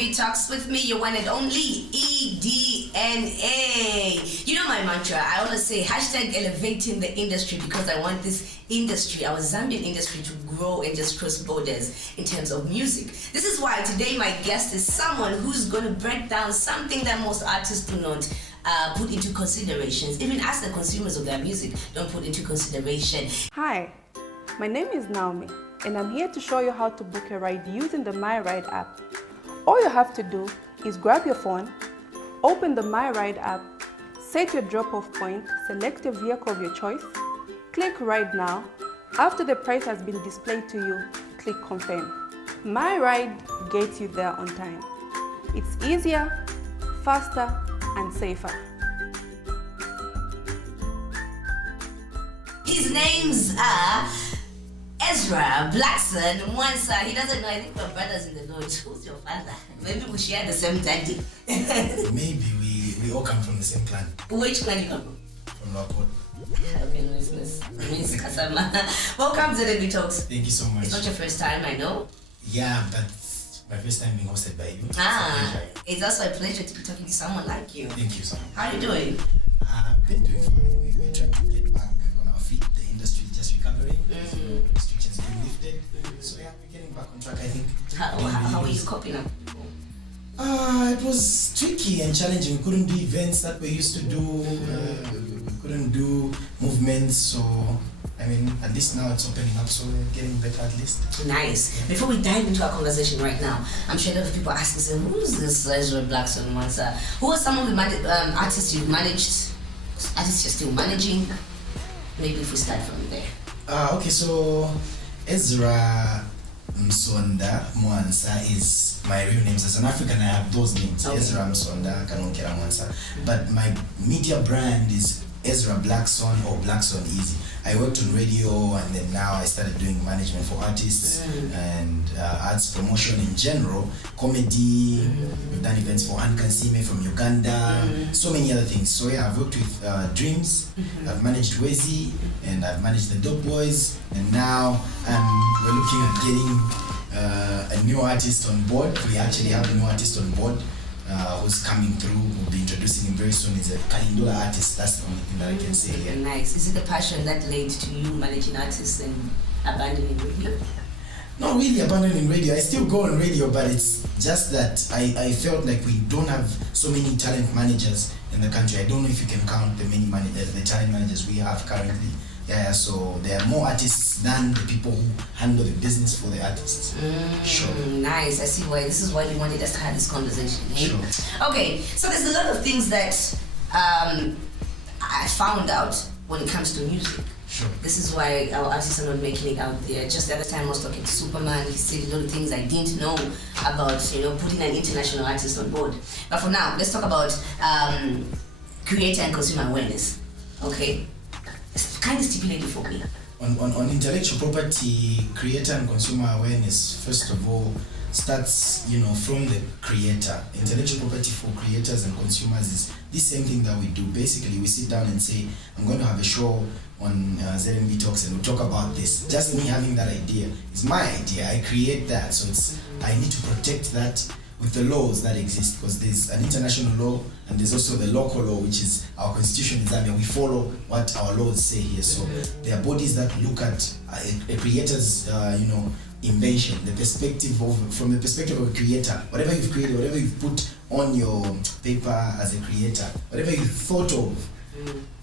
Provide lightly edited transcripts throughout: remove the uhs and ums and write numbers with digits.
ZMB Talks with me, your one and only EDNA. You know my mantra, I always say hashtag elevating the industry because I want this industry, our Zambian industry, to grow and just cross borders in terms of music. This is why today my guest is someone who's going to break down something that most artists do not put into considerations. Even as the consumers of their music don't put into consideration. Hi, my name is Naomi, and I'm here to show you how to book a ride using the MyRide app. All you have to do is grab your phone, open the MyRide app, set your drop-off point, select a vehicle of your choice, click Ride Now. After the price has been displayed to you, click Confirm. MyRide gets you there on time. It's easier, faster, and safer. His names are Ezra Blackson. He doesn't know. I think we're brothers in the Lord. Who's your father? Maybe we share the same daddy. Maybe we all come from the same clan. Which clan you come from? From Lockwood. Welcome to ZMB Talks. Thank you so much. It's not your first time, I know. Yeah, but my first time being hosted by you. It's also a pleasure to be talking to someone like you. Thank you so much. How are you doing? I've been doing fine. We're trying to get back on our feet. The industry is just recovering. So restrictions have been lifted. So yeah, we're getting back on track, I think. How are you coping up? It was tricky and challenging. We couldn't do events that we used to do. We couldn't do movements. So, I mean, at least now it's opening up, so we're getting better at least. Nice. Before we dive into our conversation right now, I'm sure a lot of people asking, saying, who's this Ezra Blackson? Who are some of the artists you've managed, artists you're still managing? Maybe if we start from there. Okay, so Ezra Msonda Mwansa is my real name. As an African, I have those names. Okay. Ezra Msonda Kanonkera Mwansa. But my media brand is Ezra Blackson or Blackson Easy. I worked on radio and then now I started doing management for artists and arts promotion in general, comedy. We've done events for Ann Kansime from Uganda, so many other things. So yeah, I've worked with Dreams, I've managed Wezi, and I've managed the Dope Boys, and now we're looking at getting a new artist on board. We actually have a new artist on board. Who's coming through. We'll be introducing him very soon. He's a Kalindula artist. That's the only thing that I can say here. Nice. Is it the passion that led to you managing artists and abandoning radio? Not really abandoning radio. I still go on radio, but it's just that I felt like we don't have so many talent managers in the country. I don't know if you can count the talent managers we have currently. Yeah, so there are more artists than the people who handle the business for the artists. Sure. Nice. I see why. This is why you wanted us to have this conversation. Eh? Sure. Okay, so there's a lot of things that I found out when it comes to music. Sure. This is why our artists are not making it out there. Just the other time I was talking to Superman, he said a lot of things I didn't know about, putting an international artist on board. But for now, let's talk about creator and consumer awareness. Okay? It's kind of stipulated for me. On intellectual property, creator and consumer awareness, first of all, starts from the creator. Intellectual property for creators and consumers is the same thing that we do. Basically, we sit down and say, I'm going to have a show on ZMB Talks and we'll talk about this. Just me having that idea is my idea. I create that, so I need to protect that with the laws that exist, because there's an international law and there's also the local law, which is our constitution in Zambia. We follow what our laws say here. So there are bodies that look at a creator's invention, from the perspective of a creator. Whatever you've created, whatever you've put on your paper as a creator, whatever you thought of,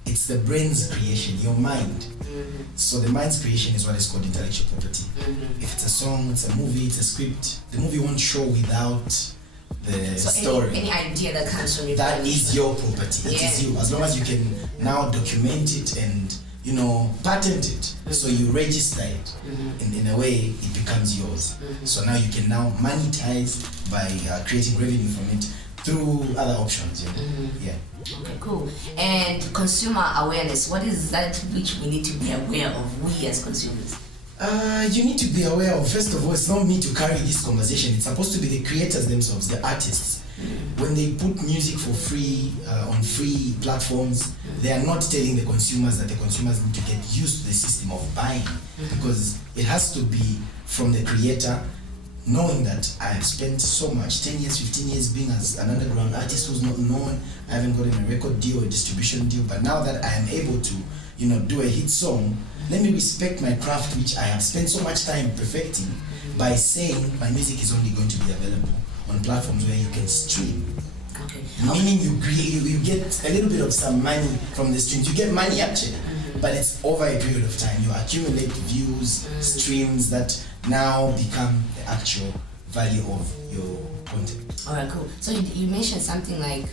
it's the brain's creation, your mind. So the mind's creation is what is called intellectual property. If it's a song, it's a movie, it's a script, the movie won't show without the story. Any idea that comes from your that is your property. It is you. As long as you can now document it and patent it, so you register it, in a way it becomes yours. So now you can now monetize by creating revenue from it through other options. Yeah. Okay, cool. And consumer awareness, what is that which we need to be aware of, we as consumers? You need to be aware of, first of all, it's not me to carry this conversation. It's supposed to be the creators themselves, the artists. When they put music for free on free platforms, they are not telling the consumers that the consumers need to get used to the system of buying, because it has to be from the creator knowing that I have spent so much, 10 years, 15 years being as an underground artist who's not known, I haven't gotten a record deal or a distribution deal, but now that I am able to, do a hit song, let me respect my craft, which I have spent so much time perfecting, by saying my music is only going to be available on platforms where you can stream. Okay. Meaning you get a little bit of some money from the streams. You get money actually, but it's over a period of time. You accumulate views, streams that now become the actual value of your content. All right, cool. So you mentioned something like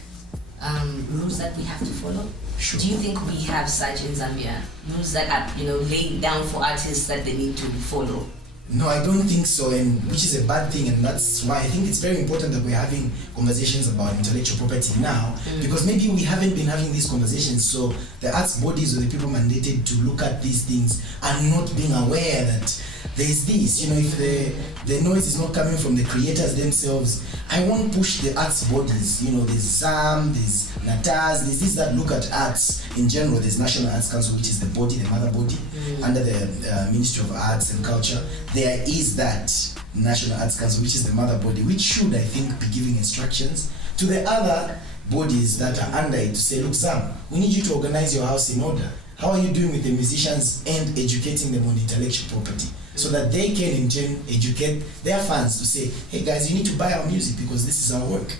rules that we have to follow. Sure. Do you think we have such in Zambia? Rules that are laid down for artists that they need to follow? No, I don't think so, and which is a bad thing, and that's why I think it's very important that we're having conversations about intellectual property now, because maybe we haven't been having these conversations, so the arts bodies or the people mandated to look at these things are not being aware that there's this, if the noise is not coming from the creators themselves, I won't push the arts bodies, there's ZAM, there's NATAS, there's this that look at arts in general. There's National Arts Council, which is the body, the mother body, under the Ministry of Arts and Culture. There is that National Arts Council, which is the mother body, which should, I think, be giving instructions to the other bodies that are under it to say, look, Sam, we need you to organize your house in order. How are you doing with the musicians and educating them on intellectual property? So that they can in turn educate their fans to say, hey guys, you need to buy our music because this is our work.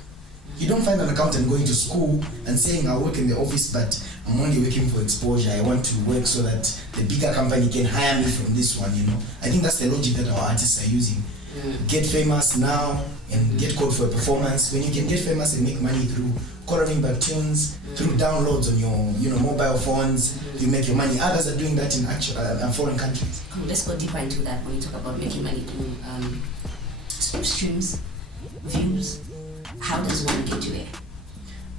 You don't find an accountant going to school and saying, I work in the office, but I'm only working for exposure. I want to work so that the bigger company can hire me from this one, I think that's the logic that our artists are using. Get famous now and get called for a performance. When you can get famous and make money through coloring back tunes, through downloads on your mobile phones, you make your money. Others are doing that in actual foreign countries. Cool. Let's go deeper into that when you talk about making money through streams, views. How does one get to there?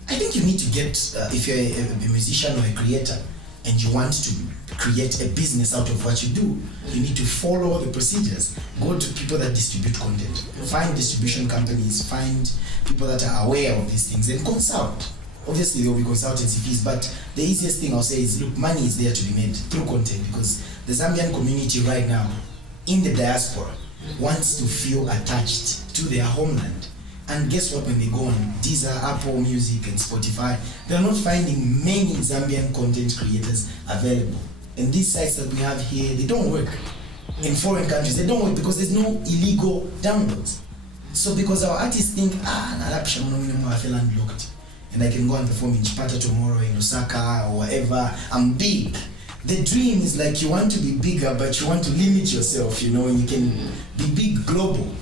I think you need to get, if you're a musician or a creator and you want to create a business out of what you do, you need to follow the procedures. Go to people that distribute content. Find distribution companies, find people that are aware of these things and consult. Obviously there will be consultancy fees, but the easiest thing I'll say is, look, money is there to be made through content, because the Zambian community right now in the diaspora wants to feel attached to their homeland. And guess what, when they go on Deezer, Apple Music and Spotify, they're not finding many Zambian content creators available. And these sites that we have here, they don't work. In foreign countries, they don't work because there's no illegal downloads. So because our artists think, I feel landlocked, and I can go and perform in Chipata tomorrow, in Osaka or wherever, I'm big. The dream is like you want to be bigger, but you want to limit yourself, and you can be big global.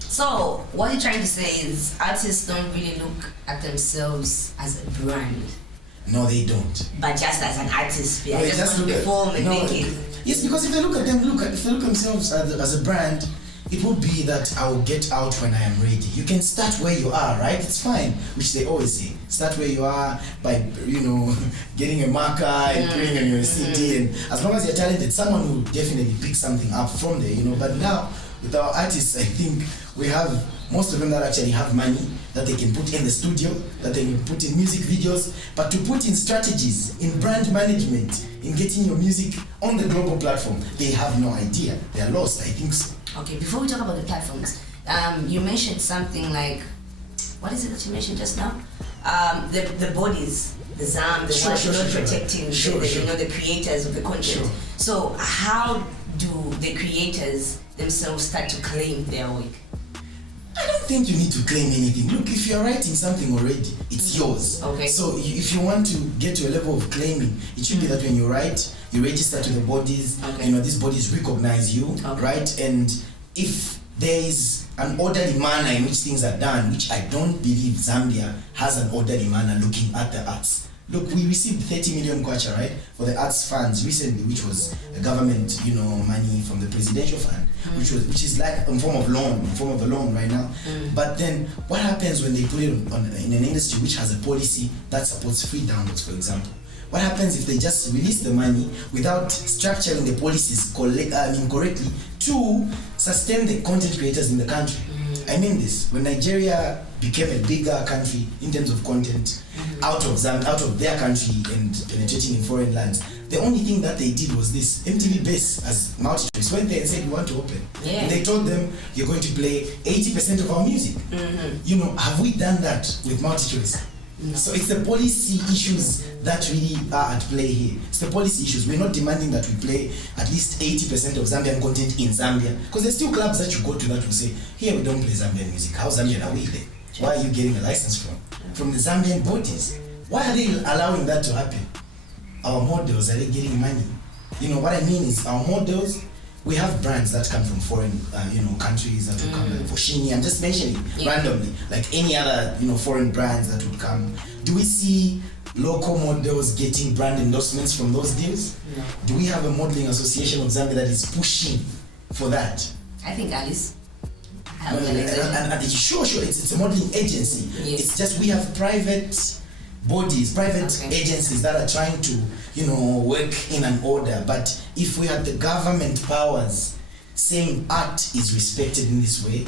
So, what you're trying to say is artists don't really look at themselves as a brand. No, they don't. But just as an artist, they just want to look perform and make it. Yes, because if they look at themselves as a brand, it would be that I will get out when I am ready. You can start where you are, right? It's fine, which they always say. Start where you are by, getting a marker and putting it on your CD. And as long as you're talented, someone will definitely pick something up from there, But now, with our artists, I think we have most of them that actually have money that they can put in the studio, that they can put in music videos, but to put in strategies, in brand management, in getting your music on the global platform, they have no idea. They are lost, I think so. Okay, before we talk about the platforms, you mentioned something like, what is it that you mentioned just now? The bodies, the ZAM, protecting the creators of the content. Sure. So how do the creators themselves start to claim their work? I don't think you need to claim anything. Look, if you're writing something already, it's yours. Okay. So if you want to get to a level of claiming, it should be that when you write, you register to the bodies. Okay. These bodies recognize you, right? And if there is an orderly manner in which things are done, which I don't believe Zambia has an orderly manner looking at the arts. Look, we received 30 million kwacha, right, for the arts funds recently, which was a government, money from the presidential fund, which is like a form of a loan right now. But then, what happens when they put it in an industry which has a policy that supports free downloads, for example? What happens if they just release the money without structuring the policies correctly to sustain the content creators in the country? I mean this. When Nigeria became a bigger country in terms of content, out of their country and penetrating in foreign lands, the only thing that they did was this. MTV Base as MultiChoice went there and said, we want to open. Yeah. And they told them, you're going to play 80% of our music. You know, have we done that with MultiChoice? No. So it's the policy issues that really are at play here. It's the policy issues. We're not demanding that we play at least 80% of Zambian content in Zambia. Because there's still clubs that you go to that will say, here we don't play Zambian music. How Zambian are we then? Where are you getting a license from? From the Zambian bodies. Why are they allowing that to happen? Our models, are they getting money? You know, what I mean is our models, we have brands that come from foreign, countries that will come, like Foshini, I'm just mentioning randomly, like any other, foreign brands that would come. Do we see local models getting brand endorsements from those deals? No. Do we have a modeling association of Zambia that is pushing for that? I think Alice. Sure, it's a modeling agency. Yes. It's just we have private bodies, private agencies that are trying to, work in an order. But if we had the government powers saying art is respected in this way,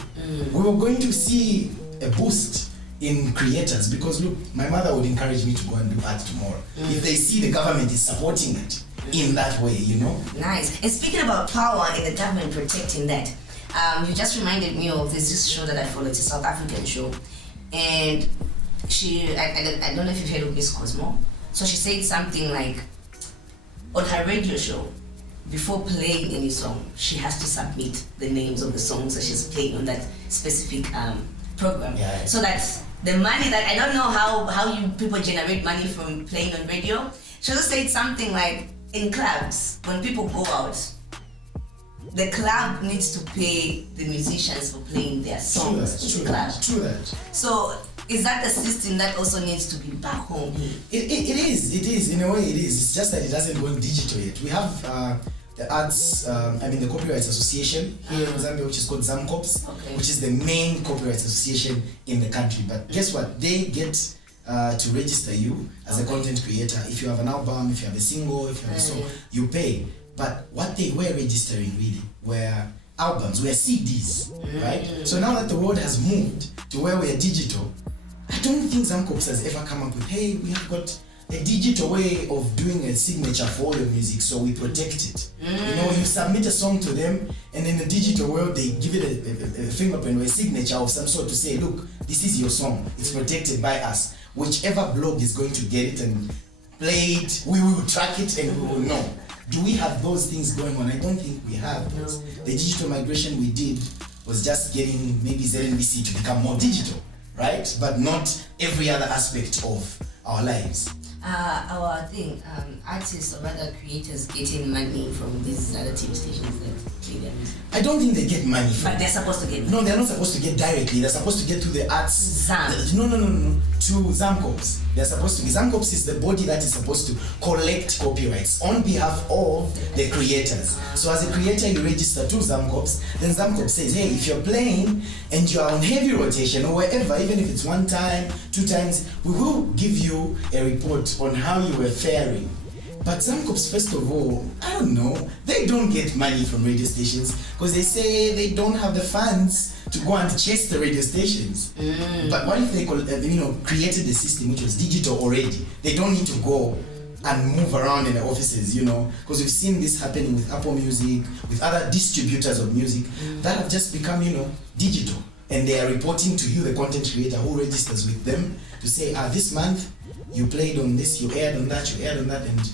we were going to see a boost in creators. Because look, my mother would encourage me to go and do art tomorrow if they see the government is supporting it in that way, Nice. And speaking about power and the government protecting that, you just reminded me of this show that I follow. It's a South African show, and I don't know if you've heard of Miss Cosmo. So she said something like, on her radio show, before playing any song, she has to submit the names of the songs that she's playing on that specific program. Yeah. So that the money that, I don't know how you people generate money from playing on radio. She also said something like, in clubs, when people go out, the club needs to pay the musicians for playing their songs in the club. True that. So is that the system that also needs to be back home? It is, in a way it is. It's just that it hasn't gone digital yet. We have the arts, the Copyrights Association here in Zambia, which is called ZAMCOPS, which is the main copyrights association in the country. But guess what? They get to register you as a content creator. If you have an album, if you have a single, if you have a song, you pay. But what they were registering really were albums, were CDs, right? So now that the world has moved to where we are digital, I don't think ZAMCOPS has ever come up with, hey, we have got a digital way of doing a signature for all your music, so we protect it. You submit a song to them, and in the digital world, they give it a fingerprint or a signature of some sort to say, look, this is your song, it's protected by us. Whichever blog is going to get it and play it, we will track it and we will know. Do we have those things going on? I don't think we have those. The digital migration we did was just getting maybe ZMBC to become more digital, right? But not every other aspect of our lives. Artists or rather creators getting money from these other TV stations that play their music. I don't think they get money from. But they're supposed to get money. No, they're not supposed to get directly. They're supposed to get through the arts. ZAM. No. To ZAMCOPS. They're supposed to be. ZAMCOPS is the body that is supposed to collect copyrights on behalf of the creators. So as a creator, you register to ZAMCOPS. Then ZAMCOPS says, hey, if you're playing and you are on heavy rotation or wherever, even if it's 1 time, 2 times, we will give you a report on how you were faring. But ZAMCOPS, first of all, I don't know, they don't get money from radio stations because they say they don't have the funds to go and chase the radio stations. But what if they created the system which was digital already? They don't need to go and move around in the offices, because we've seen this happening with Apple Music, with other distributors of music that have just become, digital. And they are reporting to you, the content creator who registers with them, to say, this month, you played on this, you aired on that, and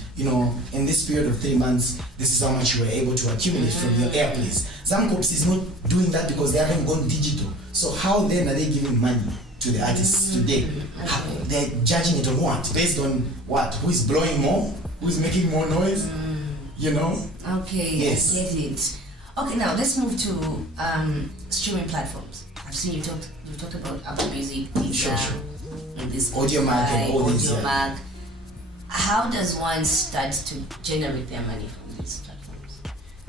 in this period of 3 months, this is how much you were able to accumulate from your airplays. ZAMCOPS is not doing that because they haven't gone digital. So how then are they giving money to the artists today? They're judging it on what? Based on what? Who is blowing more? Who is making more noise? Okay, yes. I get it. Okay, now let's move to streaming platforms. I've seen you talked about Apple Music, Sure. and this Audiomack and all these. Audiomack. How does one start to generate their money from these platforms?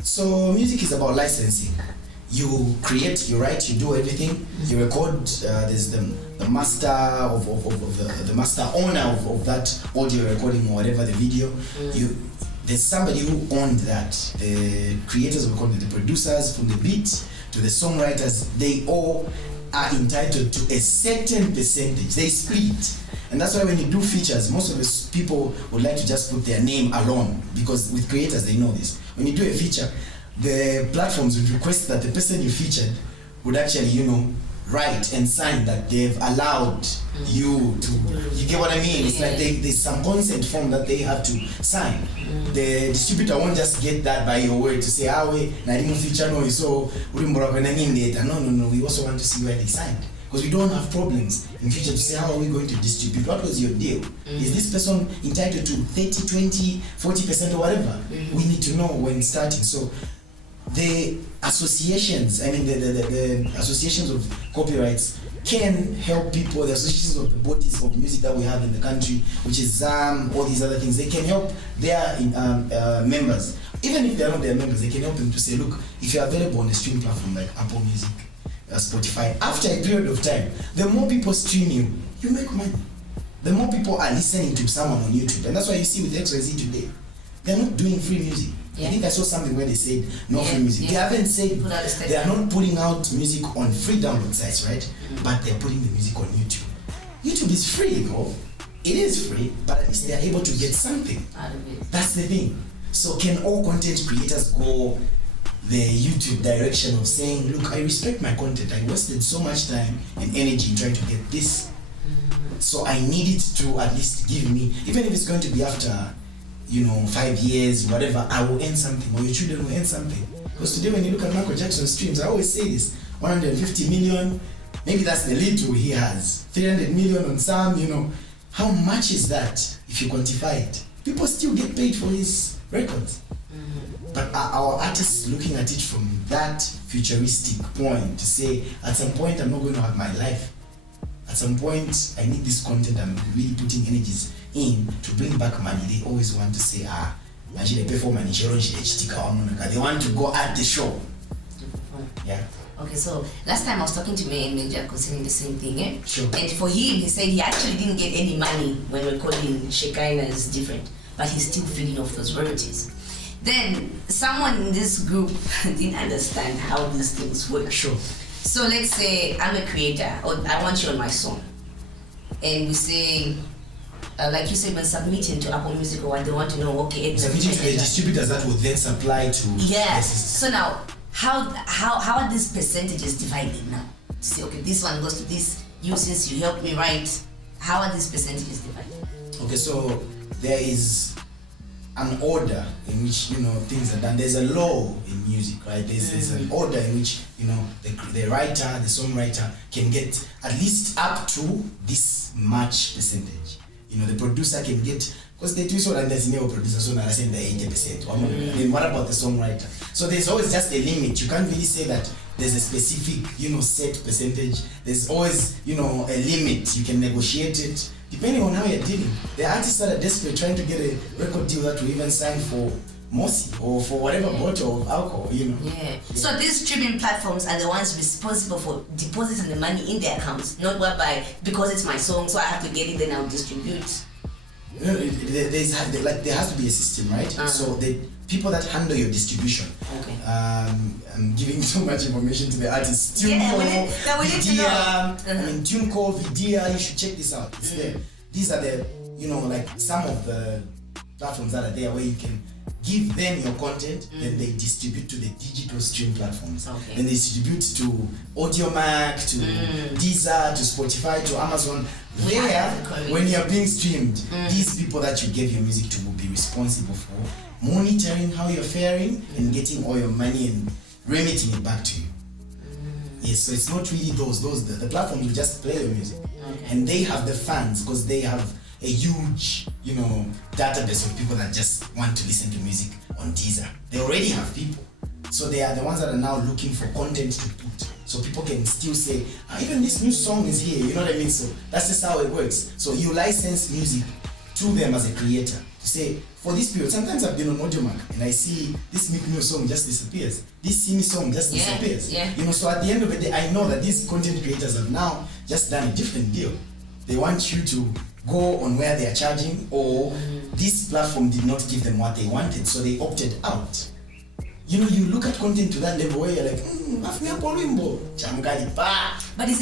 So music is about licensing. You create, you write, you do everything. You record. There's the master of the master owner of that audio recording or whatever the video. There's somebody who owned that. The creators of the content, the producers, from the beat to the songwriters, they all are entitled to a certain percentage. They split. And that's why when you do features, most of the people would like to just put their name alone, because with creators they know this. When you do a feature, the platforms would request that the person you featured would actually, write and sign that they've allowed you to. You get what I mean? It's like there's some consent form that they have to sign. The distributor won't just get that by your word to say, na didn't feature no, so no. We also want to see where they signed. Because we don't have problems in future to say, how are we going to distribute? What was your deal? Is this person entitled to 30, 20, 40% or whatever? We need to know when starting. So the associations, the associations of copyrights can help people, the associations of the bodies of music that we have in the country, which is ZAM, all these other things, they can help their members. Even if they're not their members, they can help them to say, look, if you're available on a streaming platform like Apple Music, Spotify, after a period of time, the more people stream you make money. The more people are listening to someone on YouTube. And that's why you see with XYZ today, they're not doing free music. I think I saw something where they said no free music. They haven't said they are not putting out music on free download sites, right? But they're putting the music on YouTube. YouTube is free though. It is free, but at least they are able to get something. That's the thing. So can all content creators go the YouTube direction of saying, look, I respect my content. I wasted so much time and energy trying to get this. So I need it to at least give me, even if it's going to be after 5 years, whatever, I will earn something, or your children will earn something. Because today when you look at Michael Jackson streams, I always say this, 150 million, maybe that's the little he has, 300 million on some, how much is that if you quantify it? People still get paid for his records. But our artists looking at it from that futuristic point to say, at some point I'm not going to have my life. At some point I need this content, I'm really putting energies in to bring back money. They always want to say, they want to go at the show. Yeah. Okay, so last time I was talking to me and Major concerning the same thing, eh? Sure. And for him, he said he actually didn't get any money when recording Shekinah is different, but he's still feeding off those royalties. Then someone in this group didn't understand how these things work. Sure. So let's say I'm a creator, or I want you on my song, and we say, like you said, when submitting to Apple Music or what, they want to know, okay, submitting to the distributors that will then supply to. Yes. So now, how are these percentages divided now? To say, okay, this one goes to this. You, since you helped me write, how are these percentages divided? Okay, so there is an order in which things are done. There's a law in music, right? There's an order in which the writer, the songwriter can get at least up to this much percentage. The producer can get, because they do so, and there's no producer, so now saying the 80%. Then what about the songwriter? So there's always just a limit. You can't really say that there's a specific set percentage. There's always a limit. You can negotiate it depending on how you're dealing. There are artists that are desperate trying to get a record deal that will even sign for Mosi or for whatever bottle of alcohol, Yeah. So these streaming platforms are the ones responsible for depositing the money in their accounts, not whereby because it's my song, so I have to get it, then I'll distribute. There has to be a system, right? So the people that handle your distribution. Okay. I'm giving so much information to the artists. TuneCore, Vidia, you should check this out. It's there. These are the, some of the platforms that are there where you can give them your content, then they distribute to the digital stream platforms. Okay. Then they distribute to AudioMac, to Deezer, to Spotify, to Amazon. There, when you're being streamed, these people that you gave your music to will be responsible for monitoring how you're faring and getting all your money and remitting it back to you. Yes, so it's not really the platforms will just play your music. Okay. And they have the fans because they have a huge, database of people that just want to listen to music on Deezer. They already have people. So they are the ones that are now looking for content to put. So people can still say, even this new song is here, you know what I mean? So that's just how it works. So you license music to them as a creator to say, for this period, sometimes I've been on AudioMac and I see this new song just disappears. This Simi song just disappears. Yeah. So at the end of the day, I know that these content creators have now just done a different deal. They want you to go on where they are charging, or this platform did not give them what they wanted, so they opted out. you know, you look at content to that level where you're like, but is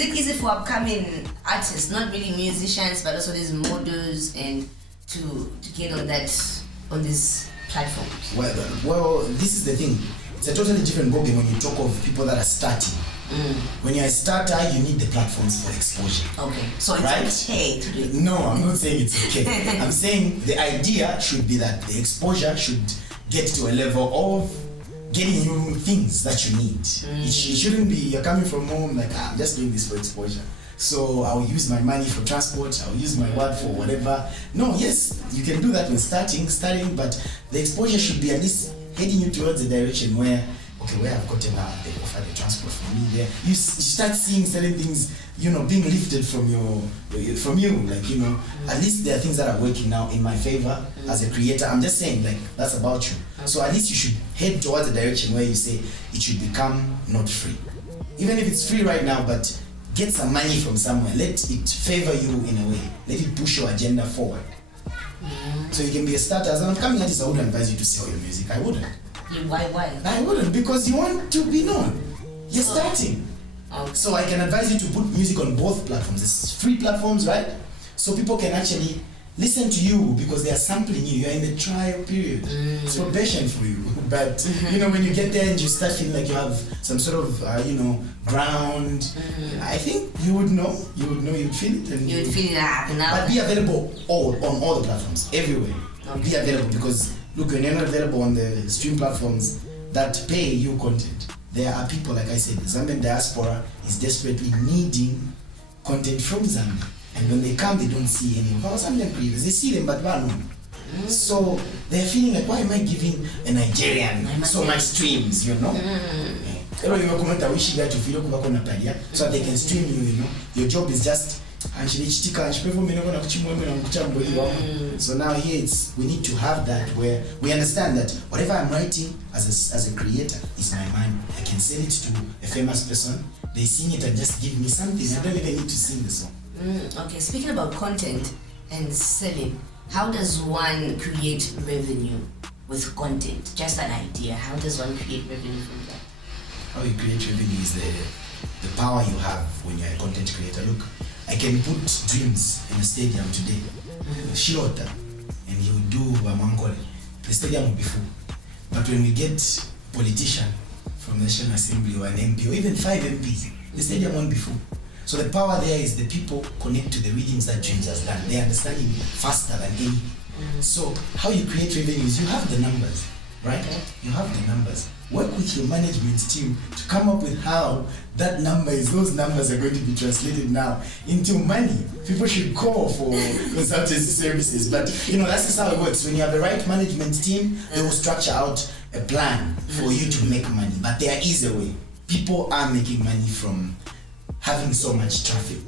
it easy for upcoming artists, not really musicians, but also these models, and to get on this platform? Well, this is the thing. It's a totally different ballgame when you talk of people that are starting. When you're a starter, you need the platforms for exposure. Okay, so it's right? okay to do it. No, I'm not saying it's okay. I'm saying the idea should be that the exposure should get to a level of getting you things that you need. It shouldn't be you're coming from home like, I'm just doing this for exposure, so I'll use my money for transport, I'll use my word for whatever. No, yes, you can do that when starting, but the exposure should be at least heading you towards a direction where, okay, where I've gotten now, they offer the transport for me there. You start seeing certain things, you know, being lifted from you, like, you know, at least there are things that are working now in my favor as a creator. I'm just saying, like, that's about you. So at least you should head towards a direction where you say it should become not free. Even if it's free right now, but get some money from somewhere. Let it favor you in a way. Let it push your agenda forward. So you can be a starter. As an upcoming artist, I wouldn't advise you to sell your music. I wouldn't. Why? I wouldn't, because you want to be known. You're starting. Okay. So I can advise you to put music on both platforms. It's free platforms, right? So people can actually listen to you because they are sampling you. You're in the trial period. It's probation for you. But you know, when you get there and you start feeling like you have some sort of you know, ground, I think you would know. You'd feel it. And you would feel it now. But be available on all the platforms, everywhere. Okay. Be available, because look, when you're not available on the stream platforms that pay you content, there are people, like I said, the Zambian diaspora is desperately needing content from Zambia. And when they come, they don't see any of our Zambian creators. They see them, but so they're feeling like, why am I giving a Nigerian so much streams, you know? So that they can stream you, you know? Your job is just so now here we need to have that where we understand that whatever I'm writing as a creator is my money. I can sell it to a famous person, they sing it and just give me something. I don't even need to sing the song. Okay, speaking about content and selling, how does one create revenue with content? Just an idea. How does one create revenue from that? How you create revenue is the power you have when you're a content creator. Look, I can put Dreams in a stadium today, Shilota, and he will do Wamankole. The stadium will be full. But when we get a politician from the National Assembly or an MP or even 5 MPs, the stadium won't be full. So the power there is the people connect to the readings that Dreams has done. They understand it faster than any. So how you create revenues, you have the numbers, right? You have the numbers. Work with your management team to come up with how those numbers are going to be translated now into money. People should call for consultancy services, but you know, that's just how it works. When you have the right management team, they will structure out a plan for you to make money. But there is a way. People are making money from having so much traffic.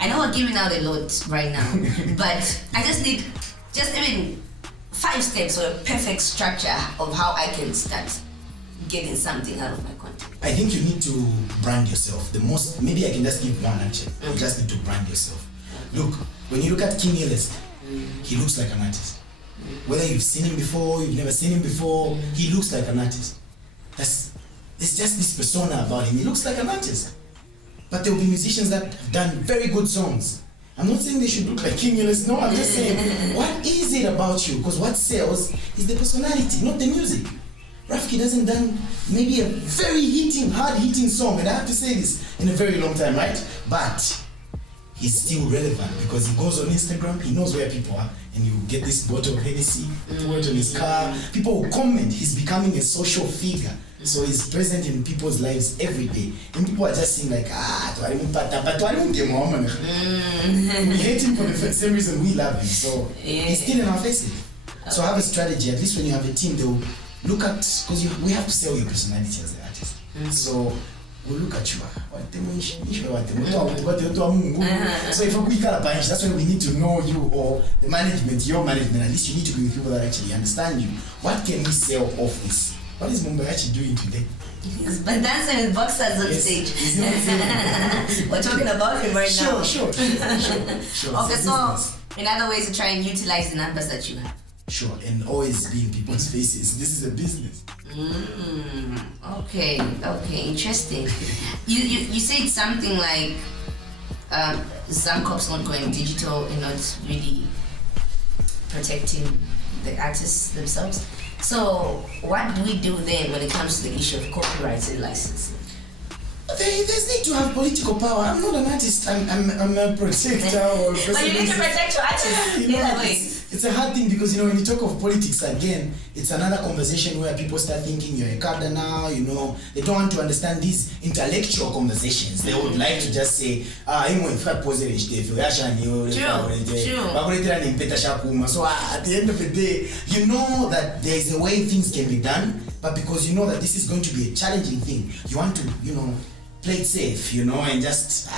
I know we're giving out a lot right now, but I just need even 5 steps or a perfect structure of how I can start getting something out of my content. I think you need to brand yourself. Maybe I can just give one actually. You just need to brand yourself. Look, when you look at King Ellis, he looks like an artist. Whether you've seen him before, you've never seen him before, he looks like an artist. There's just this persona about him. He looks like an artist. But there will be musicians that have done very good songs. I'm not saying they should look like King Ellis. No, I'm just saying, what is it about you? Because what sells is the personality, not the music. Rafiki doesn't done maybe a very hard-hitting song, and I have to say this in a very long time, right? But he's still relevant because he goes on Instagram, he knows where people are, and you get this bottle of Hennessy, pour it on his car, people will comment. He's becoming a social figure. So he's present in people's lives every day. And people are just saying like, but we hate him for the same reason we love him. So he's still in our faces. So have a strategy. At least when you have a team, they'll look at, because we have to sell your personality as an artist. So we'll look at you. So if we got a bunch, that's why we need to know you, or the management, your management. At least you need to be with people that actually understand you. What can we sell off this? What is Mumbai actually doing today? But dancing with boxers on stage. We're talking about him right now. Sure. Okay, so in other ways to try and utilize the numbers that you have. Sure, and always be in people's faces. This is a business. Okay, interesting. You said something like some cops not going digital and not really protecting the artists themselves. So what do we do then when it comes to the issue of copyrights and licensing? There's need to have political power. I'm not an artist. I'm a protector or person. But you need to protect your artists. It's a hard thing because when you talk of politics again, it's another conversation where people start thinking you're a cadre now. They don't want to understand these intellectual conversations. They would like to just say, So at the end of the day, you know that there is a way things can be done, but because you know that this is going to be a challenging thing, you want to, play it safe, and just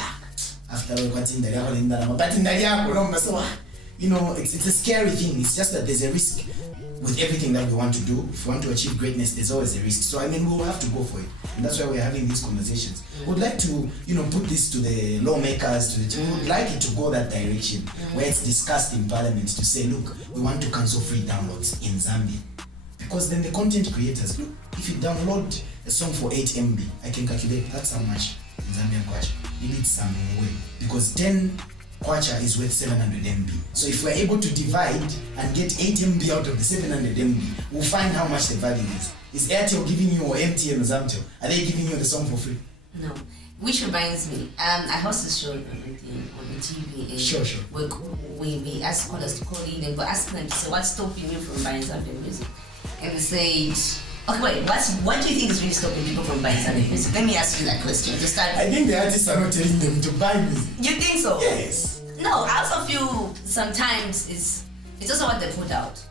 after all, it's a scary thing. It's just that there's a risk with everything that we want to do. If we want to achieve greatness, there's always a risk. So we'll have to go for it, and that's why we're having these conversations. We'd like to, put this to the lawmakers. We would like it to go that direction, where it's discussed in Parliament to say, look, we want to cancel free downloads in Zambia, because then the content creators, look, if you download a song for 8 MB, I can calculate that's how much in Zambian kwacha. Maybe it's some way, because 10 kwacha is worth 700 MB. So if we're able to divide and get 8 MB out of the 700 MB, we'll find how much the value is. Is Airtel giving you, or MTN or Zamtel, are they giving you the song for free? No. Which reminds me, I host a show on the TV. And sure. We ask callers to call in and we ask them to say, what's stopping you from buying Zambian music? And they said, okay, wait, what do you think is really stopping people from buying Zambian music? Let me ask you that question. I think the artists are not telling them to buy music. You think so? Yes. No, I also feel sometimes it's also what they put out.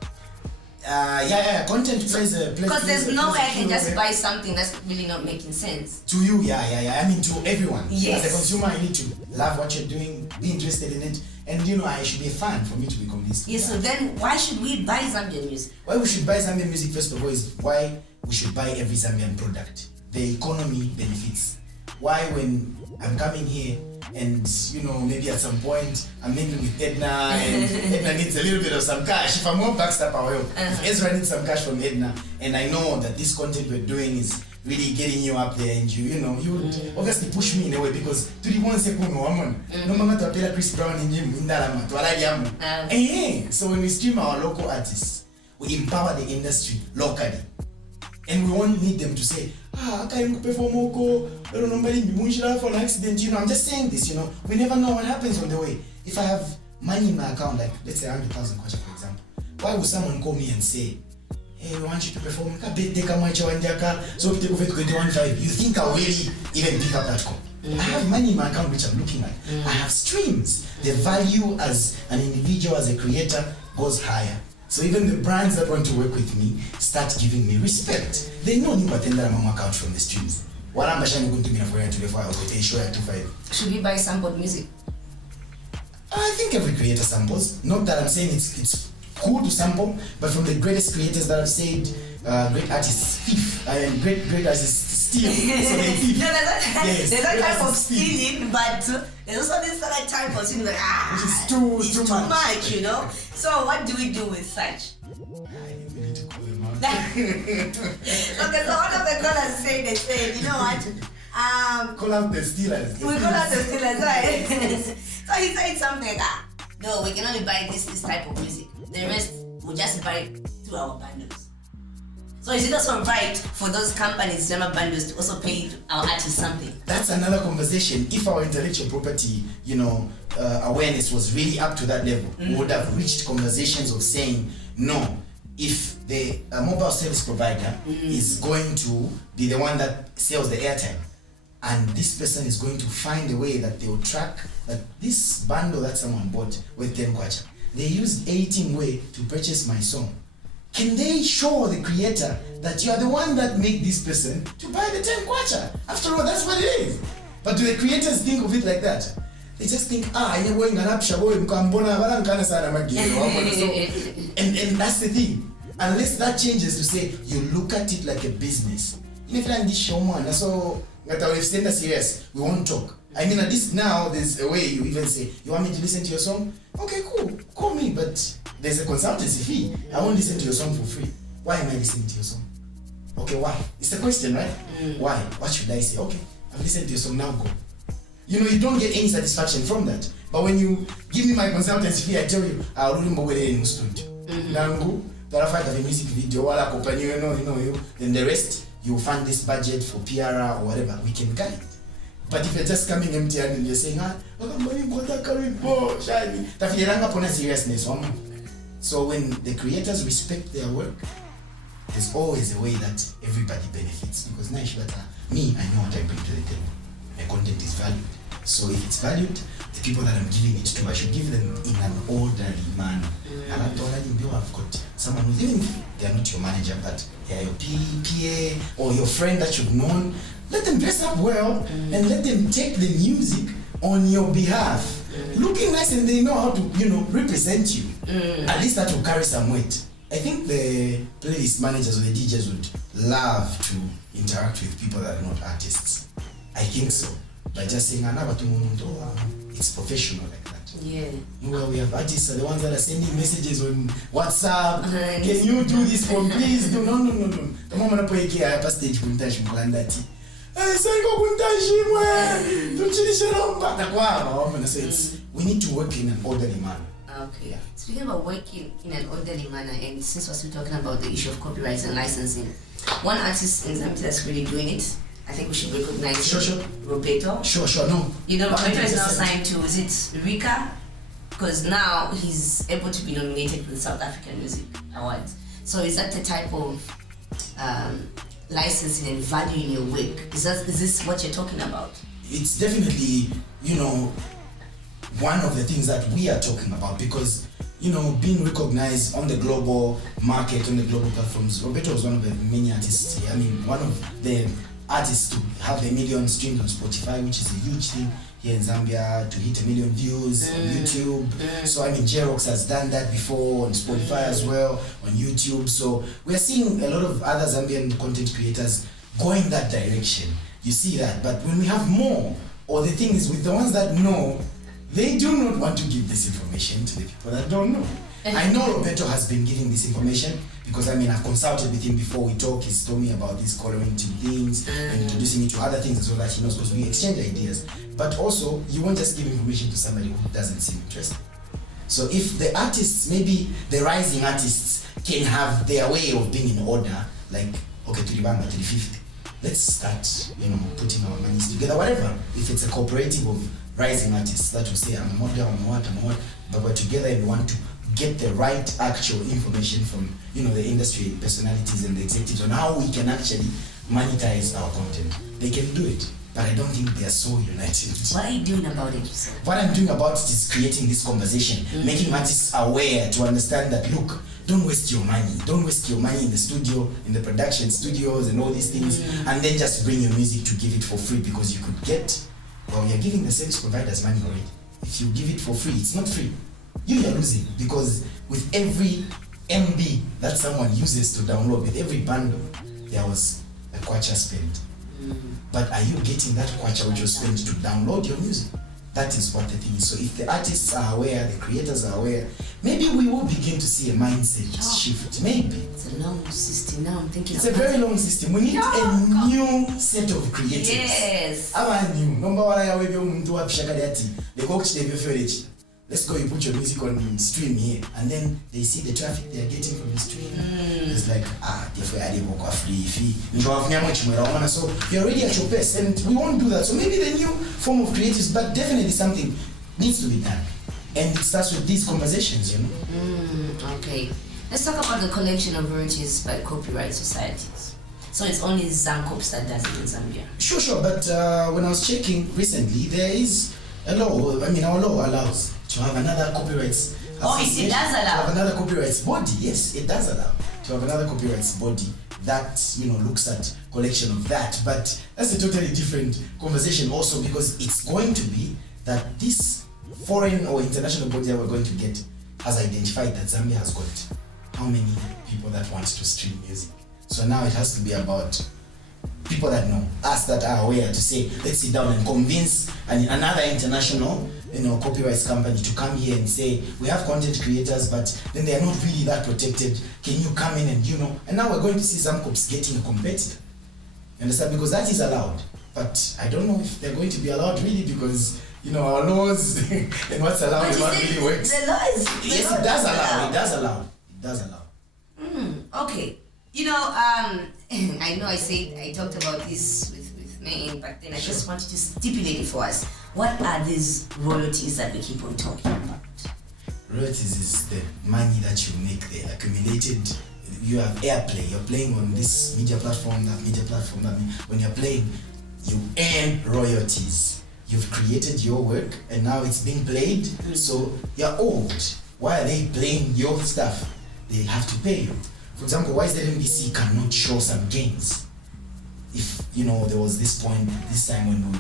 Content plays a because there's no way I can just buy something that's really not making sense. To you, to everyone. Yes. As a consumer, I need to love what you're doing, be interested in it, and I should be a fan for me to be convinced. Yes, so then why should we buy Zambian music? Why we should buy Zambian music, first of all, is why we should buy every Zambian product. The economy benefits. Why when I'm coming here and maybe at some point I'm mingling with Edna and Edna needs a little bit of some cash. If I'm more backstep, I'll help. If Ezra needs some cash from Edna and I know that this content we're doing is really getting you up there, and you would obviously push me in a way, because to the one second no mama to appear Chris Brown in Indalama to Aladiamu. So when we stream our local artists, we empower the industry locally. And we won't need them to say, I can't perform for an accident. I'm just saying this, we never know what happens on the way. If I have money in my account, like let's say 100,000 kwacha, for example, why would someone call me and say, hey, we want you to perform, so you think I'll really even pick up that call? I have money in my account which I'm looking at. I have streams. The value as an individual, as a creator, goes higher. So even the brands that want to work with me start giving me respect. They know me batenda mama account from the streams. Should we buy sampled music? I think every creator samples. Not that I'm saying it's cool to sample, but from the greatest creators that I've said, great artists thief, and great artists steal. So they thief. No, there's that type of stealing, but there's also this other type of stealing, which is too much, So what do we do with such? We need to call them out. Okay, so one of the callers said, you know what? Call out the stealers. We call out the stealers, right? So he said something like, no, we can only buy this type of music. The rest we'll just buy it through our bundles. So is it also right for those companies, bundles, to also pay our artists something? That's another conversation. If our intellectual property, awareness was really up to that level, we would have reached conversations of saying, no, if the mobile service provider is going to be the one that sells the airtime, and this person is going to find a way that they will track that this bundle that someone bought with 10 kwacha, they used 18 way to purchase my song. Can they show the creator that you are the one that made this person to buy the 10 kwacha? After all, that's what it is. But do the creators think of it like that? They just think, and that's the thing. Unless that changes to say, you look at it like a business. If this showman, so that we've stayed serious, we won't talk. I mean, at least now there's a way you even say, you want me to listen to your song? Okay, cool, call me, but there's a consultancy fee. I won't listen to your song for free. Why am I listening to your song? Okay, why? It's a question, right? Why? What should I say? Okay, I've listened to your song, now go. You know, you don't get any satisfaction from that. But when you give me my consultancy fee, I tell you, I'll remember where in studio. Nangu, but I have a music video, while I company, you know, then the rest, you fund this budget for PR or whatever, we can guide. But if you're just coming empty and you're saying, seriousness. So when the creators respect their work, there's always a way that everybody benefits. Because me, I know what I bring to the table. My content is valued. So if it's valued, the people that I'm giving it to, I should give them in an orderly manner. And I've got someone who's, even if they're not your manager, but they're your PA or your friend that you've known, let them dress up well and let them take the music on your behalf. Looking nice, and they know how to, represent you. At least that will carry some weight. I think the playlist managers or the DJs would love to interact with people that are not artists. I think so. By just saying, it's professional like that. Yeah. Well, we have artists, the ones that are sending messages on WhatsApp. Can you do this for me, please? No. The moment I put a stage, we need to work in an orderly manner. Okay. Speaking about working in an orderly manner, and since we're still talking about the issue of copyrights and licensing, one artist in Zambia that's really doing it, I think we should recognize Sure. Roberto. Sure, no. Roberto is now signed to, is it Rika? Because now he's able to be nominated for the South African Music Awards. So is that the type of licensing and valuing your work? Is this what you're talking about? It's definitely, one of the things that we are talking about, because, being recognized on the global market, on the global platforms. Roberto was one of the many artists here. I mean, one of the artists to have 1 million streams on Spotify, which is a huge thing here in Zambia, to hit 1 million views on YouTube. So I mean, Jerox has done that before on Spotify as well, on YouTube. So we're seeing a lot of other Zambian content creators going that direction. You see that, but when we have more, or the thing is with the ones that know, they do not want to give this information to the people that don't know. I know Roberto has been giving this information because I've consulted with him before we talk. He's told me about these coloring to things and introducing me to other things as well that he knows, because we exchange ideas. But also, you won't just give information to somebody who doesn't seem interested. So if the artists, maybe the rising artists, can have their way of being in order, like, okay, to Ribanga, to the 50, let's start, putting our monies together, whatever. If it's a cooperative of rising artists that will say, I'm a model, I'm what, but we're together and we want to get the right actual information from, the industry personalities and the executives on how we can actually monetize our content. They can do it, but I don't think they are so united. What are you doing about it, sir? What I'm doing about it is creating this conversation, making artists aware to understand that, look, don't waste your money. Don't waste your money in the studio, in the production studios and all these things, and then just bring your music to give it for free, because you could get, you're giving the service providers money already. If you give it for free, it's not free. You are losing, because with every MB that someone uses to download, with every bundle, there was a kwacha spent. But are you getting that kwacha which was spent to download your music? That is what the thing is. So if the artists are aware, the creators are aware, maybe we will begin to see a mindset shift. Maybe. It's a long system. Now I'm thinking it's a very long system. We need a new set of creatives. Yes. Let's go, you put your music on stream here, and then they see the traffic they are getting from the stream. It's like, so you're already at your best, and we won't do that. So maybe the new form of creatives, but definitely something needs to be done. And it starts with these conversations, Okay. Let's talk about the collection of royalties by copyright societies. So it's only Zancops that does it in Zambia? Sure, but when I was checking recently, there is a law. Our law allows to have another copyrights. It does allow. To have another copyrights body. Yes, it does allow to have another copyrights body that looks at collection of that. But that's a totally different conversation also, because it's going to be that this foreign or international body that we're going to get has identified that Zambia has got how many people that want to stream music. So now it has to be about people that know, us that are aware, to say, let's sit down and convince another international, copyrights company to come here and say, we have content creators, but then they are not really that protected. Can you come in and, and now we're going to see some cops getting a competitor. You understand? Because that is allowed. But I don't know if they're going to be allowed really, because, our laws and what's allowed and what really works. The law is... Yes, it does allow. It does allow. It does allow. Okay. I know I talked about this with May, but then I just wanted to stipulate it for us. What are these royalties that we keep on talking about? Royalties is the money that you make there, accumulated. You have airplay, you're playing on this media platform, that media platform, that when you're playing, you earn royalties. You've created your work and now it's being played, so you're owed. Why are they playing your stuff? They have to pay you. For example, why is the NBC cannot show some games? If, there was this time when we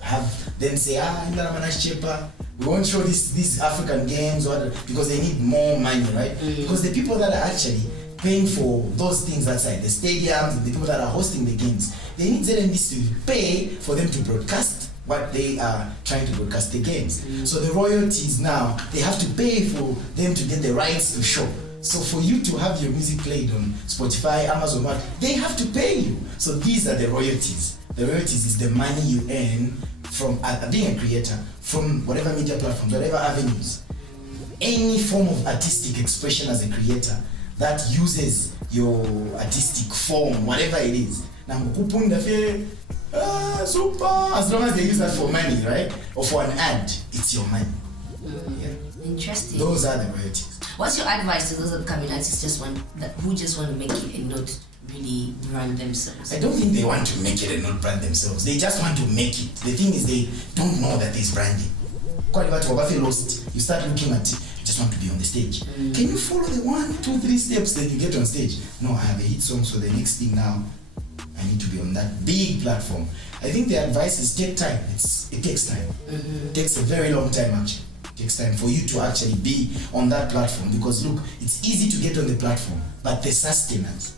have them say, we won't show these African games, because they need more money, right? Because the people that are actually paying for those things outside, the stadiums, the people that are hosting the games, they need ZMB to pay for them to broadcast what they are trying to broadcast, the games. So the royalties now, they have to pay for them to get the rights to show. So for you to have your music played on Spotify, Amazon, they have to pay you. So these are the royalties. The royalties is the money you earn from being a creator, from whatever media platforms, whatever avenues. Any form of artistic expression as a creator that uses your artistic form, whatever it is. Now, super, as long as they use that for money, right? Or for an ad, it's your money. Yeah. Interesting. Those are the royalties. What's your advice to those upcoming artists who just want to make it and not really brand themselves? I don't think they want to make it and not brand themselves. They just want to make it. The thing is, they don't know that there's branding. Quite about Wabafe lost. You start looking at, you just want to be on the stage. Can you follow the 1, 2, 3 steps, then you get on stage? No, I have a hit song, so the next thing now, I need to be on that big platform. I think the advice is take time. It takes time. It takes a very long time actually. It takes time for you to actually be on that platform, because look, it's easy to get on the platform, but the sustenance.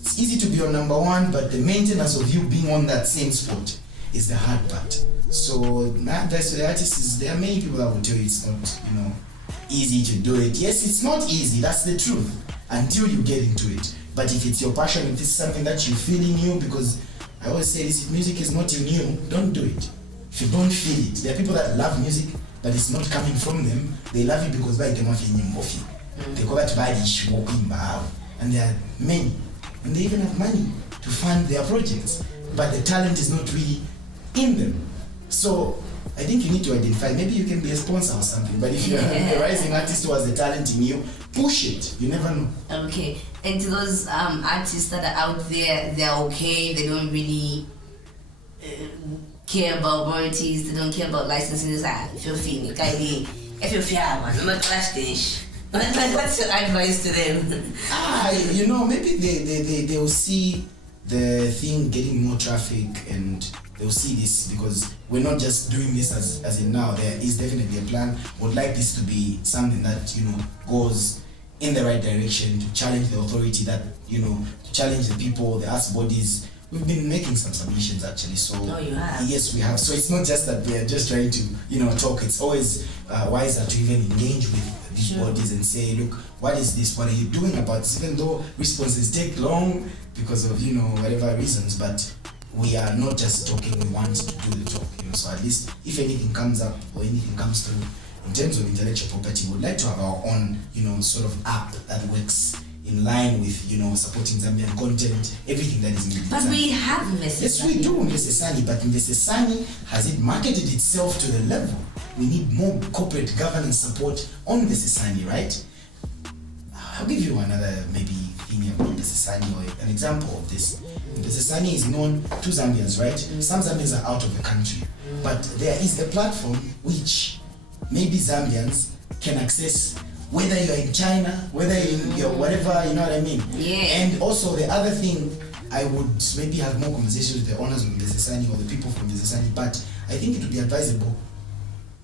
It's easy to be on number 1, but the maintenance of you being on that same spot is the hard part. So my advice to the artists is, there are many people that will tell you it's not, easy to do it. Yes, it's not easy, that's the truth, until you get into it. But if it's your passion, if it's something that you feel in you, because I always say this, if music is not in you, don't do it. If you don't feel it, there are people that love music, but it's not coming from them. They love it because they go back to buy this, and there are many, and they even have money to fund their projects, but the talent is not really in them. So I think you need to identify, maybe you can be a sponsor or something, but if you're a rising artist who has the talent in you, push it. You never know. Okay. And to those artists that are out there, they're okay, they don't really care about royalties, they don't care about licensing. It's like, if you're feeling if you're fair, man, I'm a clash dish. What's your advice to them? Maybe they will see the thing getting more traffic, and they'll see this, because we're not just doing this as in now. There is definitely a plan. Would like this to be something that goes in the right direction, to challenge the authority, that to challenge the people, the arts bodies. We've been making some submissions actually. So you have? Yes, we have. So it's not just that we are just trying to talk. It's always wiser to even engage with these bodies and say, look, what is this? What are you doing about this? Even though responses take long because of whatever reasons, but we are not just talking. We want to do the talk. So at least if anything comes up or anything comes through in terms of intellectual property, we'd like to have our own sort of app that works in line with supporting Zambian content, everything that is needed. But we have Mrs. Yes, we do Mrs. Sani, but Mrs. Sani, has it marketed itself to the level? We need more corporate governance support on Mrs. Sani, right? I'll give you another maybe thing about Mrs. Sani, or an example of this. Mrs. Sani is known to Zambians, right? Some Zambians are out of the country, but there is a platform which maybe Zambians can access, whether you're in China, whether you're whatever, you know what I mean? Yeah. And also the other thing, I would maybe have more conversations with the owners of Mbezesani or the people from Mbezesani, but I think it would be advisable.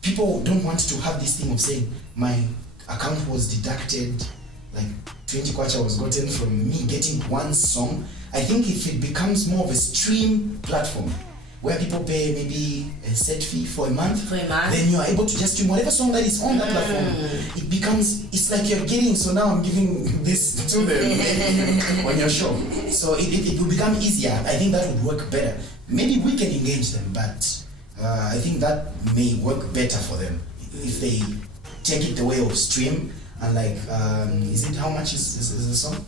People don't want to have this thing of saying, my account was deducted, like 20 kwacha was gotten from me getting one song. I think if it becomes more of a stream platform, where people pay maybe a set fee for a month, then you are able to just stream whatever song that is on that platform. It becomes, it's like you're getting, so now I'm giving this to them on your show. So it will become easier. I think that would work better. Maybe we can engage them, but I think that may work better for them if they take it the way of stream. And like, is it, how much is the song?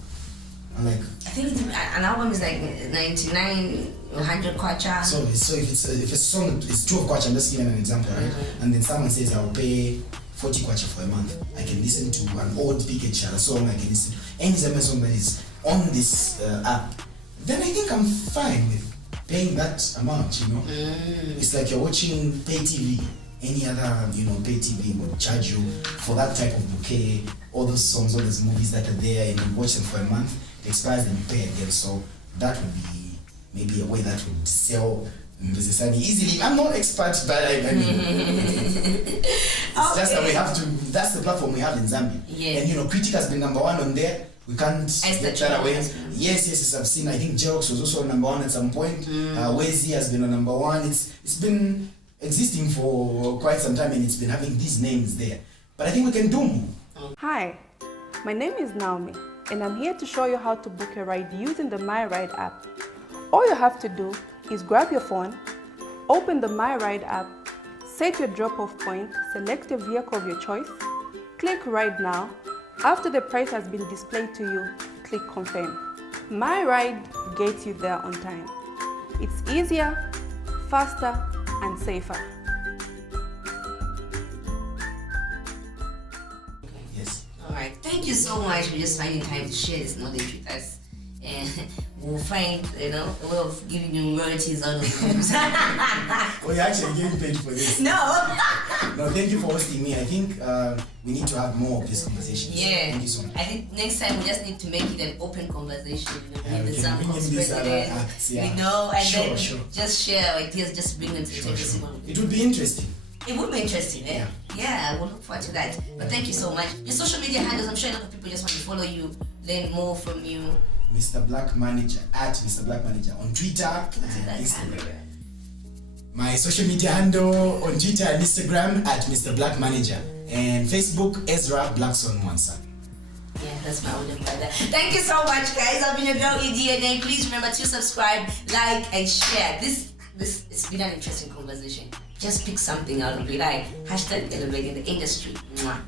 And like, I think an album is like 99, 100 kwacha. So if it's a song, it's 12 kwacha, I'm just giving an example, right? And then someone says I'll pay 40 kwacha for a month. I can listen to an old package a song, I can listen to any ZMB song that is on this app. Then I think I'm fine with paying that amount, you know? It's like you're watching pay TV. Any other, pay TV will charge you for that type of bouquet, all those songs, all those movies that are there, and you watch them for a month, it expires, then you pay again. So that would be maybe a way that would sell Mzesani easily. I'm not expert, but I mean, it's just that we have to, that's the platform we have in Zambia. Yeah. And Critic has been number 1 on there. We can't get that away. Yes, I've seen, I think Jerox was also number 1 at some point. Wezi has been on number 1. It's been existing for quite some time, and it's been having these names there. But I think we can do more. Hi, my name is Naomi, and I'm here to show you how to book a ride using the MyRide app. All you have to do is grab your phone, open the MyRide app, set your drop-off point, select a vehicle of your choice, click Ride Now. After the price has been displayed to you, click Confirm. MyRide gets you there on time. It's easier, faster, and safer. Yes. Alright, thank you so much for just finding time to share this knowledge with us. And we'll find, a way of giving you royalties on it. Oh, you're actually getting paid for this? No! No, thank you for hosting me. I think we need to have more of these conversations. Yeah. Thank you so much. I think next time we just need to make it an open conversation. Yeah, With the bring in Zamcos these other president, acts, yeah. and Sure, then sure. just share ideas, just bring them to the table. See what we can It would be interesting. It would be interesting, eh? Yeah, we'll look forward to that. But thank you so much. Your social media handles, I'm sure a lot of people just want to follow you, learn more from you. Mr. Black Manager, at Mr. Black Manager on Twitter and Instagram. My social media handle on Twitter and Instagram at Mr. Black Manager. And Facebook, Ezra Blackson Mwansa. Yeah, that's my older brother. Thank you so much, guys. I've been your girl, EDNA. Please remember to subscribe, like, and share. This it's been an interesting conversation. Just pick something out and be like, #elevating the industry. Mwah.